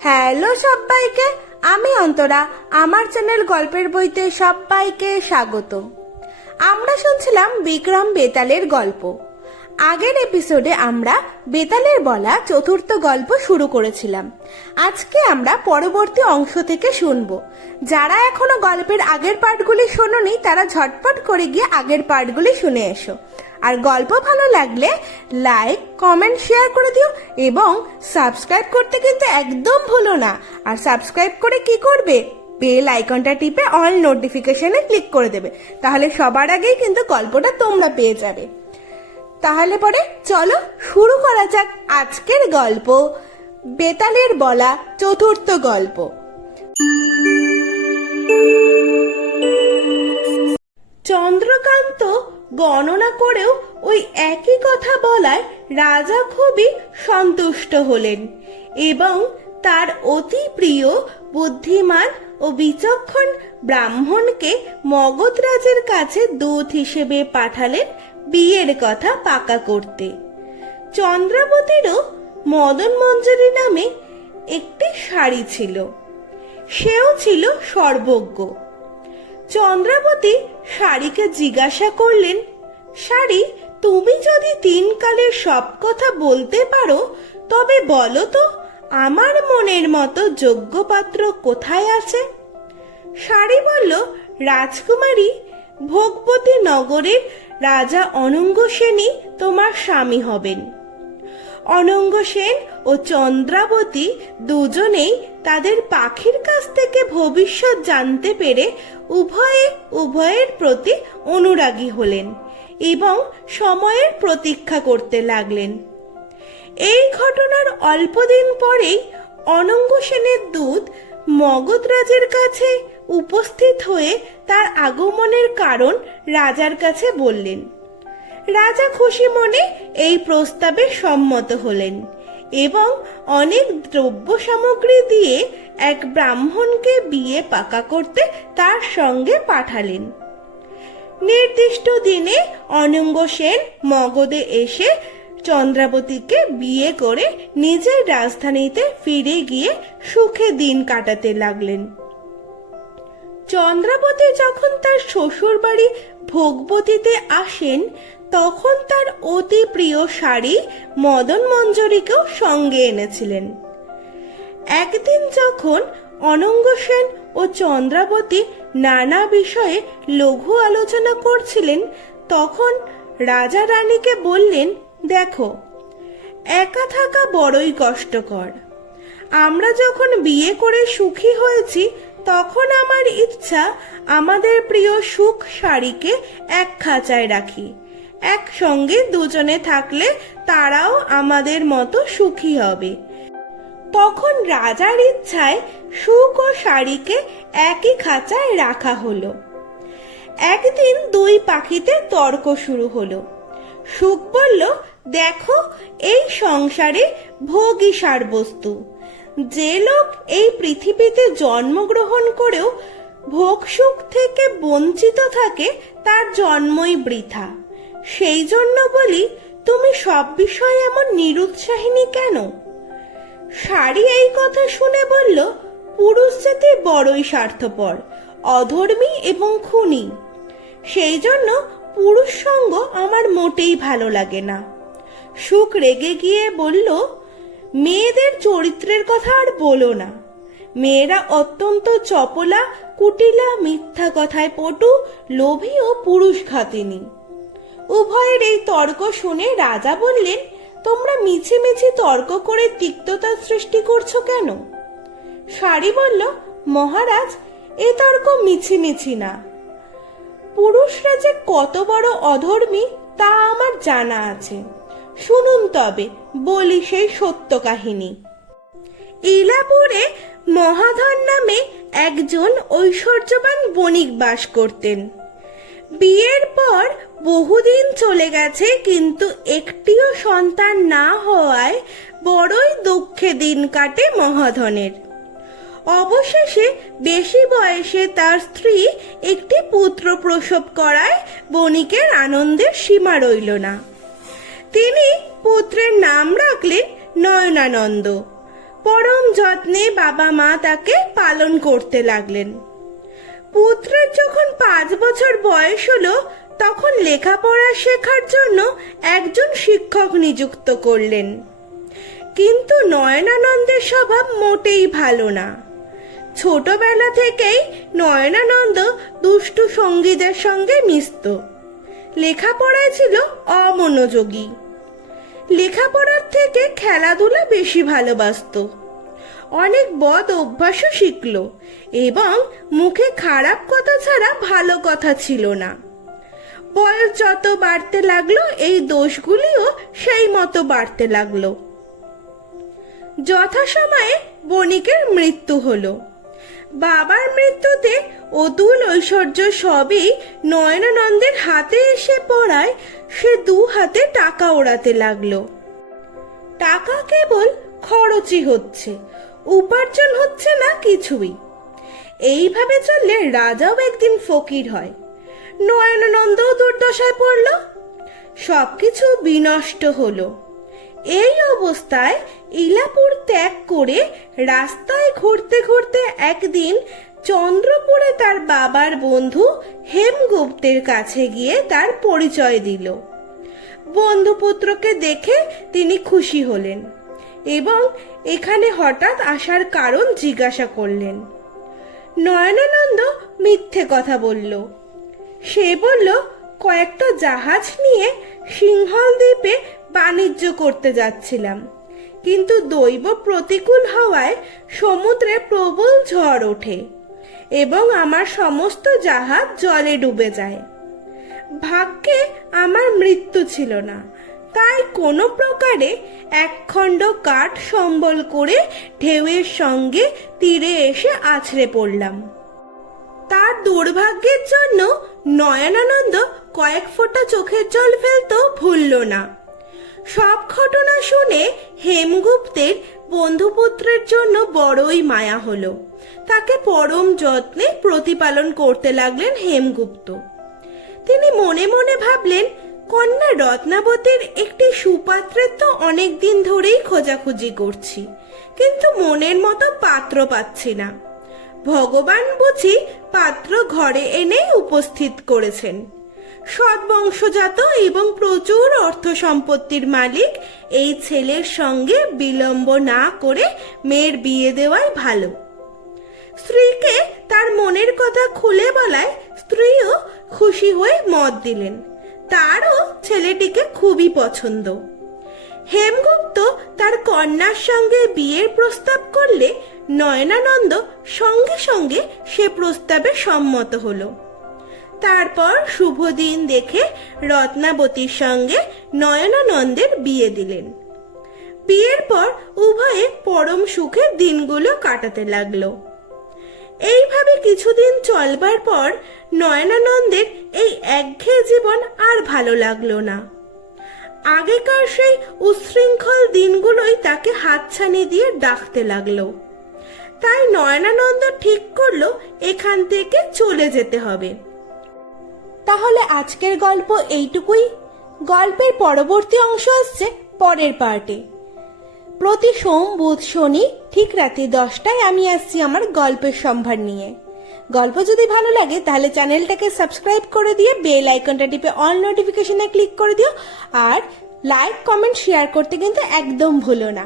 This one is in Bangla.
হ্যালো সবাইকে, আমি অন্তরা। আমার চ্যানেল গল্পের বইতে সবাইকে স্বাগত। আমরা শুনছিলাম বিক্রম বেতালের গল্প। আগের এপিসোডে আমরা বেতালের বলা চতুর্থ গল্প শুরু করেছিলাম। আজকে আমরা পরবর্তী অংশ থেকে শুনব। যারা এখনো গল্পের আগের পার্টগুলি শোনোনি তারা ঝটপট করে গিয়ে আগের পার্টগুলি শুনে এসো। আর গল্প ভালো লাগলে লাইক, কমেন্ট, শেয়ার করে দিও এবং সাবস্ক্রাইব করতে কিন্তু একদম ভুলো না। আর সাবস্ক্রাইব করে কি করবে? বেল আইকনটা টিপে অল নোটিফিকেশনে ক্লিক করে দেবে, তাহলে সবার আগেই কিন্তু গল্পটা তোমরা পেয়ে যাবে। তাহলে পরে চলো শুরু করা যাক আজকের গল্প, বেতালের বলা চতুর্থ গল্প। চন্দ্রকান্ত গণনা করেও ওই একই কথা বলায় রাজা খুবই সন্তুষ্ট হলেন এবং তার অতি প্রিয় বুদ্ধিমান ও বিচক্ষণ ব্রাহ্মণকে মগধরাজের কাছে দূত হিসেবে পাঠালেন বিয়ের কথা পাকা করতে। চন্দ্রাবতীরও মদন মঞ্জরি নামে একটি শাড়ি ছিল, সেও ছিল সর্বজ্ঞ। চন্দ্রাবতী শাড়িকে জিজ্ঞাসা করলেন, শাড়ি, তুমি যদি 3 কালের সব কথা বলতে পারো তবে বলো তো আমার মনের মতো যোগ্য পাত্র কোথায় আছে? শাড়ি বলল, রাজকুমারী, ভোগবতী নগরের রাজা অনঙ্গ সেনই তোমার স্বামী হবেন। অনঙ্গ সেন ও চন্দ্রাবতী দুজনেই তাদের পাখির কাছ থেকে ভবিষ্যৎ জানতে পেরে উভয়ের প্রতি অনুরাগী হলেন এবং সময়ের প্রতীক্ষা করতে লাগলেন। এই ঘটনার অল্পদিন পরেই অনঙ্গ সেনের দূত মগধরাজের কাছে উপস্থিত হয়ে তার আগমনের কারণ রাজার কাছে বললেন। রাজা খুশি মনে এই প্রস্তাবে সম্মত হলেন এবং অনেক দ্রব্য সামগ্রী দিয়ে এক ব্রাহ্মণকে বিয়ে পাকা করতে তার সঙ্গে পাঠালেন। নির্দিষ্ট দিনে অনঙ্গ সেন মগধে এসে চন্দ্রাবতীকে বিয়ে করে নিজের রাজধানীতে ফিরে গিয়ে সুখে দিন কাটাতে লাগলেন। চন্দ্রাবতী যখন তার শ্বশুর বাড়ি ভোগবতীতে আসেন তখন তার অতি প্রিয় শাড়ি মদন মঞ্জরীকেও সঙ্গে এনেছিলেন। একদিন যখন অনঙ্গ সেন ও চন্দ্রাবতী নানা বিষয়ে লঘু আলোচনা করছিলেন তখন রাজা রানীকে বললেন, দেখো, একা থাকা বড়ই কষ্টকর। আমরা যখন বিয়ে করে সুখী হয়েছি তখন আমার ইচ্ছা আমাদের প্রিয় সুখ শাড়িকে এক খাঁচায় রাখি। একসঙ্গে দুজনে থাকলে তারাও আমাদের মতো সুখী হবে। তখন রাজার ইচ্ছায় সুখ ও শাড়িকে একই খাঁচায় রাখা হলো। একদিন 2 পাখিতে তর্ক শুরু হলো। সুখ বলল, দেখো, এই সংসারে ভোগই সারবস্তু। যে লোক এই পৃথিবীতে জন্মগ্রহণ করেও ভোগ সুখ থেকে বঞ্চিত থাকে তার জন্মই বৃথা। সেই জন্য বলি, তুমি সব বিষয়ে এমন নিরুৎসাহিনী কেন? শাড়ি এই কথা শুনে বলল, পুরুষ জাতি বড়ই স্বার্থপর, অধর্মী এবং খুনী। সেই জন্য পুরুষ সঙ্গ আমার মোটেই ভালো লাগে না। সুখ রেগে গিয়ে বলল, মেয়েদের চরিত্রের কথা আর বলো না। মেয়েরা অত্যন্ত চপলা, কুটিলা, মিথ্যা কথায় পটু, লোভী ও পুরুষঘাতিনী। উভয়ের এই তর্ক শুনে রাজা বললেন, তোমরা মিছিমিছি তর্ক করে তিক্ততা সৃষ্টি করছো কেন? শাড়ি বলল, মহারাজ, এ তর্ক মিছিমিছি না। পুরুষরা যে কত বড় অধর্মী তা আমার জানা আছে। শুনুন তবে বলি সেই সত্য কাহিনী। ইলাপুরে মহাধন নামে একজন ঐশ্বর্যবান বণিক বাস করতেন। বিয়ের পর বহুদিন চলে গেছে, কিন্তু একটিও সন্তান না হওয়ায় বড়ই দুঃখে দিন কাটে মহাধনের। অবশেষে বেশি বয়সে তার স্ত্রী একটি পুত্র প্রসব করায় বণিকের আনন্দের সীমা রইল না। তিনি পুত্রের নাম রাখলেন নয়নানন্দ। পরম যত্নে বাবা মা তাকে পালন করতে লাগলেন। পুত্রের যখন 5 বছর বয়স হলো তখন লেখাপড়া শেখার জন্য একজন শিক্ষক নিযুক্ত করলেন। কিন্তু নয়নানন্দের স্বভাব মোটেই ভালো না। ছোটবেলা থেকেই নয়নানন্দ দুষ্টু সঙ্গীদের সঙ্গে মিশত। লেখাপড়ায় ছিল অমনোযোগী। লেখাপড়ার থেকে খেলাধুলা বেশি ভালোবাসতো। অনেক বদ অভ্যাসও শিখল এবং মুখে খারাপ কথা ছাড়া ভালো কথা ছিল না। বয়স যত বাড়তে লাগলো এই দোষগুলিও সেই মতো বাড়তে লাগলো। যথাসময়ে বণিকের মৃত্যু হলো। বাবার মৃত্যুতে অতুল ঐশ্বর্য সবই নয়নানন্দের হাতে এসে পড়ায় সে 2 হাতে টাকা ওড়াতে লাগলো। টাকা কেবল খরচই হচ্ছে, উপার্জন হচ্ছে না কিছুই। এইভাবে চললে রাজাও একদিন ফকির হয়। নয়নানন্দও দুর্দশায় পড়ল, সবকিছু বিনষ্ট হলো। এই অবস্থায় ইলাপুর ত্যাগ করে রাস্তায় ঘুরতে ঘুরতে একদিন চন্দ্রপুরে তার বাবার বন্ধু হেমগুপ্তের কাছে গিয়ে তার পরিচয় দিল। বন্ধুপুত্রকে দেখে তিনি খুশি হলেন এবং এখানে হঠাৎ আসার কারণ জিজ্ঞাসা করলেন। নয়নানন্দ মিথ্যে কথা বলল। সে বলল, কয়েকটা জাহাজ নিয়ে সিংহল দ্বীপে বাণিজ্য করতে যাচ্ছিলাম, কিন্তু দৈব প্রতিকূল হওয়ায় সমুদ্রে প্রবল ঝড় ওঠে এবং আমার সমস্ত জাহাজ জলে ডুবে যায়। ভাগ্যে আমার মৃত্যু ছিল না, তাই কোনো প্রকারে 1 খণ্ড কাঠ সম্বল করে ঢেউয়ের সঙ্গে তীরে এসে আছড়ে পড়লাম। তার দুর্ভাগ্যের জন্য নয়নানন্দ কয়েক ফোঁটা চোখের জল ফেলতেও ভুলল না। সব ঘটনা শুনে হেমগুপ্তের বন্ধুপুত্রের জন্য বড়ই মায়া হলো। তাকে পরম যত্নে প্রতিপালন করতে লাগলেন হেমগুপ্ত। তিনি মনে মনে ভাবলেন, কন্যা রত্নাবতীর একটি সুপাত্রের তো অনেক দিন ধরেই খোঁজাখুঁজি করছি, কিন্তু মনের মতো পাত্র পাচ্ছি না। ভগবান বুঝি পাত্র ঘরে এনেই উপস্থিত করেছেন। সৎ বংশজাত এবং প্রচুর অর্থ সম্পত্তির মালিক এই ছেলের সঙ্গে বিলম্ব না করে মেয়ের বিয়ে দেওয়াই ভালো। স্ত্রীকে তার মনের কথা খুলে বলায় স্ত্রীও খুশি হয়ে মত দিলেন। তারও ছেলেটিকে খুবই পছন্দ। হেমগুপ্ত তার কন্যার সঙ্গে বিয়ের প্রস্তাব করলে নয়নানন্দ সঙ্গে সঙ্গে সে প্রস্তাবে সম্মত হলো। তারপর শুভ দিন দেখে রত্নাবতীর সঙ্গে নয়নানন্দের বিয়ে দিলেন। বিয়ের পর উভয়ে পরম সুখে দিনগুলো কাটাতে লাগলো। এইভাবে কিছুদিন চলবার পর নয়নানন্দের এই একঘেয়ে জীবন আর ভালো লাগলো না। আগেকার সেই উচ্ছৃঙ্খল দিনগুলোই তাকে হাতছানি দিয়ে ডাকতে লাগলো। তাই নয়নানন্দ ঠিক করলো এখান থেকে চলে যেতে হবে। তাহলে আজকের গল্প এইটুকুই। গল্পের পরবর্তী অংশ আসছে পরের পার্টে। প্রতি সোম, বুধ, শনি ঠিক রাতে 10টায় আমি আসছি আমার গল্পের সম্ভার নিয়ে। গল্প যদি ভালো লাগে তাহলে চ্যানেলটাকে সাবস্ক্রাইব করে দিয়ে বেল আইকনটা টিপে অল নোটিফিকেশনে ক্লিক করে দিও। আর লাইক, কমেন্ট, শেয়ার করতে কিন্তু একদম ভুলো না।